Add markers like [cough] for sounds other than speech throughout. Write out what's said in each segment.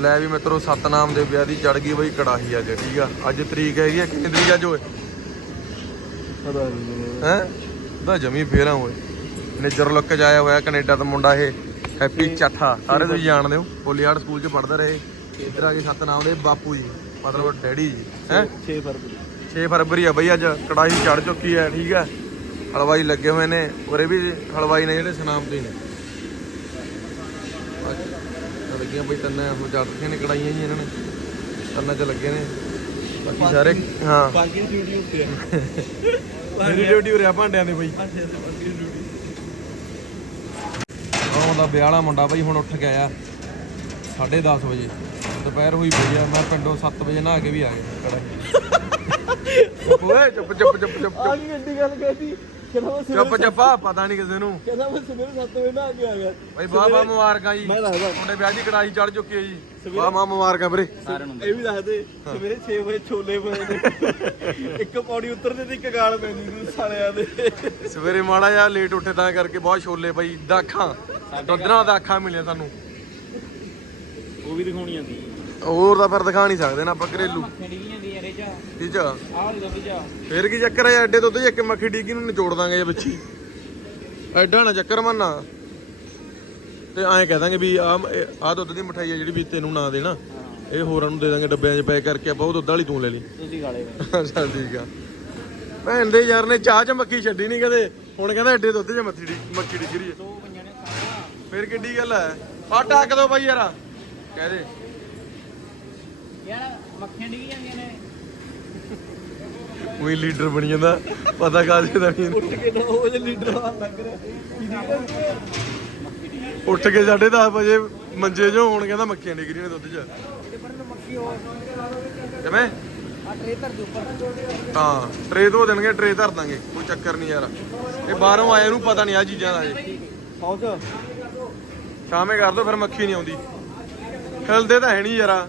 ਲੈ ਵੀ ਮਿੱਤਰੋ ਸਤਨਾਮ ਦੇ ਵਿਆਹ ਦੀ ਚੜ ਗਈ ਬਈ ਕੜਾਹੀ ਅੱਜ ਠੀਕ ਆ? ਅੱਜ ਤਰੀਕ ਹੈਗੀ ਆ ਕਿੰਨੀ ਤਰੀਕ ਅੱਜ ਓਏ? ਪਤਾ ਨਹੀਂ ਹੈ? ਦਾ ਜਮੀ ਫੇਰਾ ਓਏ। ਨਿਜਰ ਲੁੱਕ ਚ ਆਇਆ ਹੋਇਆ ਕੈਨੇਡਾ ਤੋਂ ਮੁੰਡਾ ਇਹ ਹੈਪੀ ਚੱਠਾ। ਸਾਰੇ ਤੁਸੀਂ ਜਾਣਦੇ ਹੋ ਪੋਲੀਆਰਡ ਸਕੂਲ ਚ ਪੜ੍ਹਦਾ ਰਹੇ। ਇੱਧਰ ਆ ਕੇ ਸਤਨਾਮ ਦੇ ਬਾਪੂ ਜੀ ਮਤਲਬ ਡੈਡੀ ਜੀ ਹੈ? 6 ਫਰਵਰੀ। 6 ਫਰਵਰੀ ਆ ਬਈ ਅੱਜ ਕੜਾਹੀ ਚੜ ਚੁੱਕੀ ਹੈ ਠੀਕ ਹੈ ਹਲਵਾਈ ਲੱਗੇ ਹੋਏ ਨੇ ਉਰੇ ਵੀ ਹਲਵਾਈ ਨੇ ਜਿਹੜੇ ਸਨਾਮ ਦੇ ਨੇ। ਲੱਗੀਆਂ ਬਈ ਤੰਨੇ ਉਹ ਚੜ ਰਹੀਆਂ ਨੇ ਕੜਾਈਆਂ ਜੀ ਇਹਨਾਂ ਨੇ ਤੰਨਾਂ ਚ ਲੱਗੇ ਨੇ। ਬਾਕੀ ਸਾਰੇ ਹਾਂ। ਬਾਕੀ ਡਿਊਟੀ ਉੱਤੇ ਆ। ਮੇਰੀ ਡਿਊਟੀ ਉਰੇ ਆ ਭਾਂਡਿਆਂ ਦੇ ਬਈ। ਆਉਂਦਾ ਵਿਆਹ ਵਾਲਾ ਮੁੰਡਾ ਬਈ ਹੁਣ ਉੱਠ ਕੇ ਆਇਆ 10:30 ਵਜੇ। ਦੁਪਹਿਰ ਹੋਈ ਪਈ ਆ ਮੈਂ ਪਿੰਡੋਂ 7 ਵਜੇ ਨਹਾ ਕੇ ਵੀ ਆ ਗਿਆ ਓਏ [laughs] ਚੁੱਪ ਚੁੱਪ ਚੁੱਪ ਚੁੱਪ ਆ ਕੀ ਐਡੀ ਗੱਲ ਕਹਿਤੀ ਕਹਿੰਦਾ ਮੈਂ ਚੁੱਪ ਚੱਪਾ ਪਤਾ ਨਹੀਂ ਕਿਸੇ ਨੂੰ। ਕਹਿੰਦਾ ਮੈਂ ਸਵੇਰੇ 7 ਵਜੇ ਕੇ ਆ ਗਿਆ। ਬਈ ਵਾਹ ਵਾਹ ਮੁਬਾਰਕਾਂ ਜੀ। ਮੈਂ ਦੱਸਦਾ। ਤੁਹਾਡੇ ਵਿਆਹ ਦੀ ਕੜਾਈ ਚੜ ਚੁੱਕੀ ਹੈ ਜੀ। ਵਾਹ ਵਾਹ ਮੁਬਾਰਕਾਂ ਵੀਰੇ। ਇਹ ਵੀ ਦੱਸ ਦੇ ਸਵੇਰੇ 6 ਵਜੇ ਛੋਲੇ ਬਣੇ ਨੇ। ਇੱਕ ਪੌੜੀ ਉਤਰਦੇ ਤੇ ਇੱਕ ਗਾਲ ਪੈਂਦੀ ਨੂੰ ਸਾਲਿਆਂ ਦੇ। ਸਵੇਰੇ ਮਾੜਾ ਜਿਹਾ ਲੇਟ ਉੱਠੇ ਤਾਂ ਕਰਕੇ ਬਹੁਤ ਛੋਲੇ ਪਈ ਦਾਖਾਂ। ਦੁੱਧਰਾਂ ਦਾਖਾਂ ਮਿਲੀਆਂ ਸਾਨੂੰ। ਉਹ ਵੀ ਦਿਖਾਉਣੀਆਂ ਸੀ। ਹੋਰ ਤਾਂ ਫਿਰ ਦਿਖਾ ਨਹੀਂ ਸਕਦੇ ਨਾ ਆਪਾਂ ਘਰੇਲੂ। ਦੀ ਕੀ ਚ ਆਹ ਲੱਗ ਜਾ। ਫੇਰ ਕੀ ਚੱਕਰ ਹੈ ਐਡੇ ਦੁੱਧ 'ਚ ਇੱਕ ਮੱਖੀ ਡਿੱਗੀ ਨੂੰ ਨਿਚੋੜ ਦਾਂਗੇ ਜੇ ਬੱਚੀ। ਐਡਾ ਨਾ ਚੱਕਰ ਮੰਨਾ ਤੇ ਐਂ ਕਹਿ ਦਾਂਗੇ ਵੀ ਆ ਆ ਦੁੱਧ ਦੀ ਮਠਾਈ ਹੈ ਜਿਹੜੀ ਵੀ ਤੈਨੂੰ ਨਾ ਦੇਣਾ। ਇਹ ਹੋਰਾਂ ਨੂੰ ਦੇ ਦਾਂਗੇ ਡੱਬਿਆਂ 'ਚ ਪੈਕ ਕਰਕੇ ਆਪਾਂ ਉਹ ਦੁੱਧ ਵਾਲੀ ਤੂੰ ਲੈ ਲਈ। ਤੁਸੀਂ ਗਾਲੇ ਚੱਲ ਠੀਕ ਆ। ਭੈਣ ਦੇ ਯਾਰ ਨੇ ਚਾਹ 'ਚ ਮੱਖੀ ਛੱਡੀ ਨਹੀਂ ਕਦੇ। ਹੁਣ ਕਹਿੰਦਾ ਐਡੇ ਦੁੱਧ 'ਚ ਮੱਖੀ ਡਿੱਗ- ਮੱਖੀ ਡਿੱਗ ਰਹੀ ਹੈ ਫੇਰ ਕਿੱਡੀ ਗੱਲ ਹੈ ਆ ਟੱਕ ਦੋ ਬਾਈ ਯਾਰ। ਕਹਿ ਦੇ। ਯਾਰ ਮੱਖੀਆਂ ਡਿੱਗ ਜਾਂਦੀਆਂ ਨੇ। ਉਹੀ ਲੀਡਰ ਬਣੀ ਜਾਂਦਾ ਪਤਾ ਕਾਹਦੇ ਦਾ ਨਹੀਂ। ਉੱਠ ਕੇ ਨਾ ਉਹ ਜੇ ਲੀਡਰ ਆ ਲੱਗ ਰਿਹਾ। ਉੱਠ ਕੇ 10:30 ਵਜੇ ਮੰਜੇ 'ਚੋਂ ਹੁਣ ਕਹਿੰਦਾ ਮੱਖੀਆਂ ਡਿੱਗ ਰਹੀਆਂ ਨੇ ਦੁੱਧ 'ਚ। ਕਿਵੇਂ? ਹਾਂ ਟਰੇ ਧੋ ਦੇਣਗੇ ਟਰੇ ਧਰ ਦਾਂਗੇ ਕੋਈ ਚੱਕਰ ਨਹੀਂ ਯਾਰ। ਇਹ ਬਾਹਰੋਂ ਆਏ ਨੂੰ ਪਤਾ ਨਹੀਂ ਆ ਚੀਜ਼ਾਂ ਦਾ ਜੀ ਪਹੁੰਚ। ਸ਼ਾਮੇ ਕਰ ਦੋ ਫਿਰ ਮੱਖੀ ਨਹੀਂ ਆਉਂਦੀ। ਹਿਲਦੇ ਤਾਂ ਹੈ ਨਹੀਂ ਯਾਰਾ।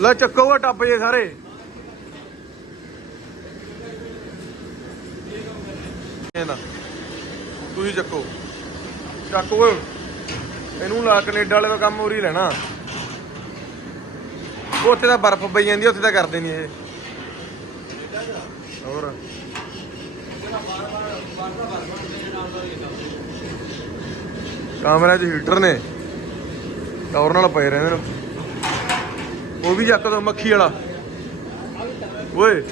ਲੈ ਚੱਕੋ ਉਹ ਟੱਪ ਜੇ ਸਾਰੇ। ਇਹਦਾ ਤੁਸੀਂ ਚੱਕੋ। ਚੱਕ ਓਏ। ਇਹਨੂੰ ਲਾ ਕੈਨੇਡਾ ਵਾਲੇ ਦਾ ਕੰਮ ਉਰੀ ਲੈਣਾ। ਉੱਥੇ ਤਾਂ ਬਰਫ਼ ਪਈ ਜਾਂਦੀ ਉੱਥੇ ਤਾਂ ਕਰਦੇ ਨਹੀਂ ਇਹ। ਹੋਰ। ਕਮਰੇ 'ਚ ਹੀਟਰ ਨੇ। ਟੌਰ ਨਾਲ ਪਏ ਰਹਿੰਦੇ ਨੇ। ਉਹ ਵੀ ਚੱਕ ਦੋ ਮੱਖੀ ਵਾਲਾ। ਓਏ,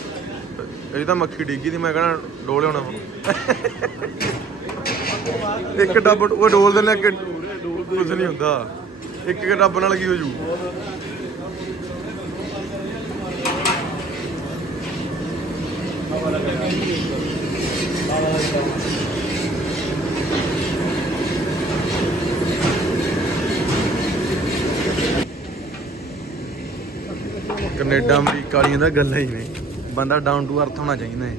ਇਹ ਤਾਂ ਮੱਖੀ ਡਿੱਗੀ ਦੀ ਮੈਂ ਕਹਣਾ ਡੋਲੇ ਹੋਣਾ ਇੱਕ ਡੱਬ ਉਹ ਡੋਲ ਦਿੰਦੇ ਇੱਕ ਕੁਝ ਨਹੀਂ ਹੁੰਦਾ। ਇੱਕ ਇੱਕ ਡੱਬ ਨਾਲ ਕੀ ਹੋ ਜੂ? ਕੈਨੇਡਾ ਅਮਰੀਕਾ ਵਾਲੀਆਂ ਤਾਂ ਗੱਲਾਂ ਹੀ ਨੇ। ਬੰਦਾ ਡਾਊਨ ਟੂ ਅਰਥ ਹੋਣਾ ਚਾਹੀਦਾ ਹੈ।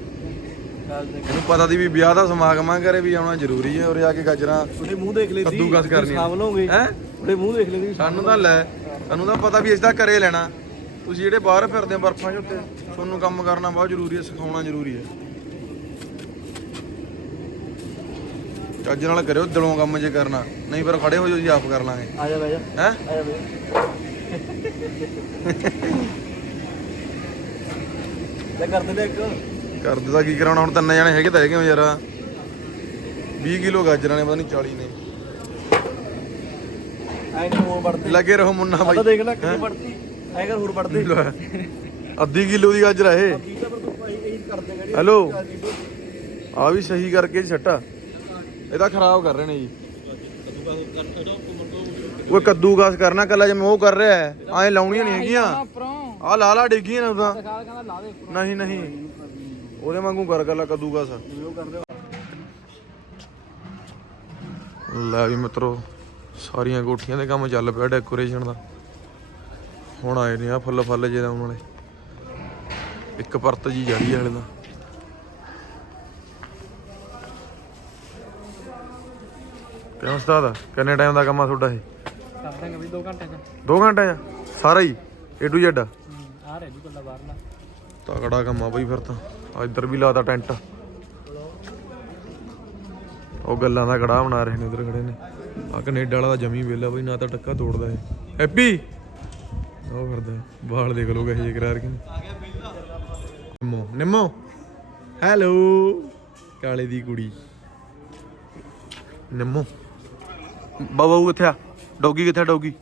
ਇਹਨੂੰ ਪਤਾ ਦੀ ਵੀ ਵਿਆਹ ਦਾ ਸਮਾਗਮ ਆ ਘਰੇ ਵੀ ਆਉਣਾ ਜ਼ਰੂਰੀ ਹੈ ਉਰੇ ਆ ਕੇ ਗਾਜਰਾਂ ਉਹਦੇ ਮੂੰਹ ਦੇਖ ਲੈ ਸੀ ਕੱਦੂਕਸ ਕਰਨੀ ਆ। ਸਾਂਭ ਲਓਗੇ ਹੈਂ? ਉਹਦੇ ਮੂੰਹ ਦੇਖ ਲੈ ਸੀ ਸਾਨੂੰ ਤਾਂ ਲੈ ਸਾਨੂੰ ਤਾਂ ਪਤਾ ਵੀ ਇਸ ਦਾ ਘਰੇ ਲੈਣਾ। ਤੁਸੀਂ ਜਿਹੜੇ ਬਾਹਰ ਫਿਰਦੇ ਆ ਬਰਫਾਂ 'ਚ ਉੱਤੇ ਤੁਹਾਨੂੰ ਕੰਮ ਕਰਨਾ ਬਹੁਤ ਜ਼ਰੂਰੀ ਹੈ ਸਿਖਾਉਣਾ ਜ਼ਰੂਰੀ ਹੈ। ਚੱਜ ਨਾਲ ਕਰਿਓ ਦਿਲੋਂ ਕੰਮ ਜੇ ਕਰਨਾ ਨਹੀਂ ਫਿਰ ਖੜੇ ਹੋ ਜਾਓ ਜੀ ਆਪ ਕਰ ਲਾਂਗੇ। ਆ ਜਾ ਬਹਿ ਜਾ। ਹੈ? ਆ ਜਾ ਬਹਿ ਲੈ ਇੱਕ। ਤਾਂ ਕੀ ਕਰਾਉਣਾ? ਹੁਣ ਤਿੰਨ ਜਣੇ ਹੈਗੇ ਤਾਂ ਹੈਗੇ ਹੋ ਯਾਰ। 20 ਕਿਲੋ ਗਾਜਰਾਂ ਨੇ ਪਤਾ ਨਹੀਂ 40 ਨੇ। ਐ ਨਹੀਂ ਹੋਰ ਵੜਦੇ ਲੱਗੇ ਰਹੋ ਮੁੰਨਾ ਆ ਤਾਂ ਬਾਈ। ਦੇਖ ਲੈ ਕਿੰਨੀ ਵੜਦੀ ਐ ਕਰ ਹੋਰ ਵੜਦੇ ਅੱਧੀ ਕਿਲੋ ਦੀ ਗਾਜਰ ਆ ਇਹ। ਹੈਲੋ? ਆ ਵੀ ਸਹੀ ਕਰਕੇ ਛੱਟਾ। ਇਹਦਾ ਖਰਾਬ ਕਰ ਰਹੇ ਨੇ ਜੀ। ਉਹ ਕੱਦੂਕਾਸ ਕਰਨਾ ਕੱਲਾ ਜਿਵੇਂ ਉਹ ਕਰ ਰਿਹਾ ਹੈ ਐ ਲਾਉਣੀਆਂ ਨਹੀਂ ਹੈਗੀਆਂ। ਆ ਲਾ ਲਾ ਡਿੱਗੀਆਂ ਨੇ ਉਹਦਾ ਲਾ ਨਹੀਂ ਨਹੀਂ। ਉਹਦੇ ਵਾਂਗੂ ਕਰ ਕੱਦੂਕਾਸ ਉਹ ਕਰਦੇ ਲੈ ਵੀ ਮਿੱਤਰੋ ਸਾਰੀਆਂ ਕੋਠੀਆਂ ਦੇ ਕੰਮ ਚੱਲ ਪਿਆ ਡੈਕੋਰੇਸ਼ਨ ਦਾ। ਹੁਣ ਆਏ ਨੇ ਆ ਫੁੱਲ ਫੁੱਲ ਜੇ ਆਉਣ ਵਾਲੇ। ਇੱਕ ਪਰਤ ਜੀ ਜੜੀ ਵਾਲੇ ਦਾ। ਕਿਉਂ ਉਸਤਾਦ? ਕਿੰਨੇ ਟਾਈਮ ਦਾ ਕੰਮ ਆ ਤੁਹਾਡਾ ਇਹ? ਕਰ ਦਾਂਗੇ ਵੀ 2 ਘੰਟੇ ਚ। 2 ਘੰਟੇ ਆ ਸਾਰਾ ਹੀ? ਏ ਟੂ ਜ਼ੈਡ ਆ ਰਹਿ ਜੀ ਕੋਲਾ ਬਾਹਰਲਾ ਤਕੜਾ ਕੰਮ ਆ ਬਈ ਫਿਰ ਤਾਂ। ਆ ਇੱਧਰ ਵੀ ਲਾਤਾ ਟੈਂਟ। ਉਹ ਗੱਲਾਂ ਦਾ ਕੜਾਹ ਬਣਾ ਰਹੇ ਨੇ ਉਧਰ ਖੜੇ ਨੇ। ਆ ਕੈਨੇਡਾ ਵਾਲਾ ਜਮੀ ਵੇਲਾ ਬਈ ਨਾ ਤਾਂ ਟੱਕਾ ਤੋੜਦਾ ਹੈ ਹੈਪੀ! ਉਹ ਫਿਰਦਾ। ਵਾਲ ਦੇਖ ਲੋ ਕਹੇ ਜੇ ਕਰਾਰ ਕੇ ਨਿੰਮੋ ਨਿੰਮੋ! ਹੈਲੋ! ਕਾਲੇ ਦੀ ਕੁੜੀ। ਨਿੰਮੋ। ਬਾਬਾ ਉਹ ਕਿੱਥੇ ਆ? ਡੌਗੀ ਕਿੱਥੇ ਡੌਗੀ?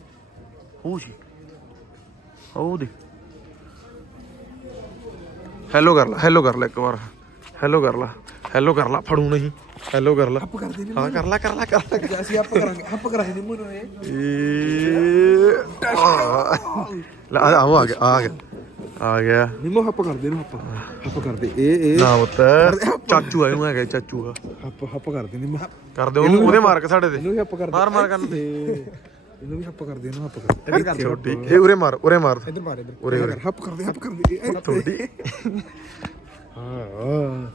ਉਹ ਸੀ ਉਹ ਦੇ ਹੈਲੋ ਕਰ ਲੈ ਹੈਲੋ ਕਰ ਲੈ ਇੱਕ ਵਾਰ। ਹੈਲੋ ਕਰ ਲੈ ਹੈਲੋ ਕਰ ਲੈ ਫੜੂ ਨਹੀਂ। ਹੈਲੋ ਕਰ ਲੈ। ਆਪ ਕਰਦੇ ਨੇ ਹਾਂ ਕਰ ਲੈ ਕਰ ਲੈ ਕਰ ਲੈ। ਅਸੀਂ ਆਪ ਕਰਾਂਗੇ ਆਪ ਕਰਾਂਗੇ ਨਿੰਮੋ ਨੂੰ ਇਹ। ਇਹ ਆ। ਲੈ ਆ ਆ ਆ ਗਿਆ ਆ ਗਿਆ। ਆ ਗਿਆ। ਨਿੰਮੋ ਹੱਪ ਕਰਦੇ ਨੇ ਹੱਪ। ਹੱਪ ਕਰਦੇ। ਇਹ ਇਹ। ਨਾ ਪੁੱਤ। ਚਾਚੂ ਆ ਇਹਨੂੰ ਹੈਗਾ ਚਾਚੂ ਆ। ਹੱਪ ਹੱਪ ਕਰਦੇ ਨਿੰਮੋ ਕਰ ਦੇ ਉਹਨੂੰ ਉਹਦੇ ਮਾਰਕ ਸਾਡੇ ਤੇ। ਇਹਨੂੰ ਵੀ ਹੱਪ ਕਰਦੇ। ਮਾਰ ਮਾਰ ਕਰਨ ਤੇ ਇਹਨੂੰ ਵੀ ਹੱਪ ਕਰਦੇ ਇਹਨੂੰ ਹੱਪ ਕਰਦੇ। ਇੱਧਰ ਛੋਟੀ। ਇਹ ਉਰੇ ਮਾਰ ਉਰੇ ਮਾਰ। ਇੱਧਰ ਮਾਰ ਇੱਧਰ। ਉਰੇ ਹੱਪ ਕਰਦੇ ਹੱਪ ਕਰਦੇ। ਥੋੜੀ। ਹਾਂ।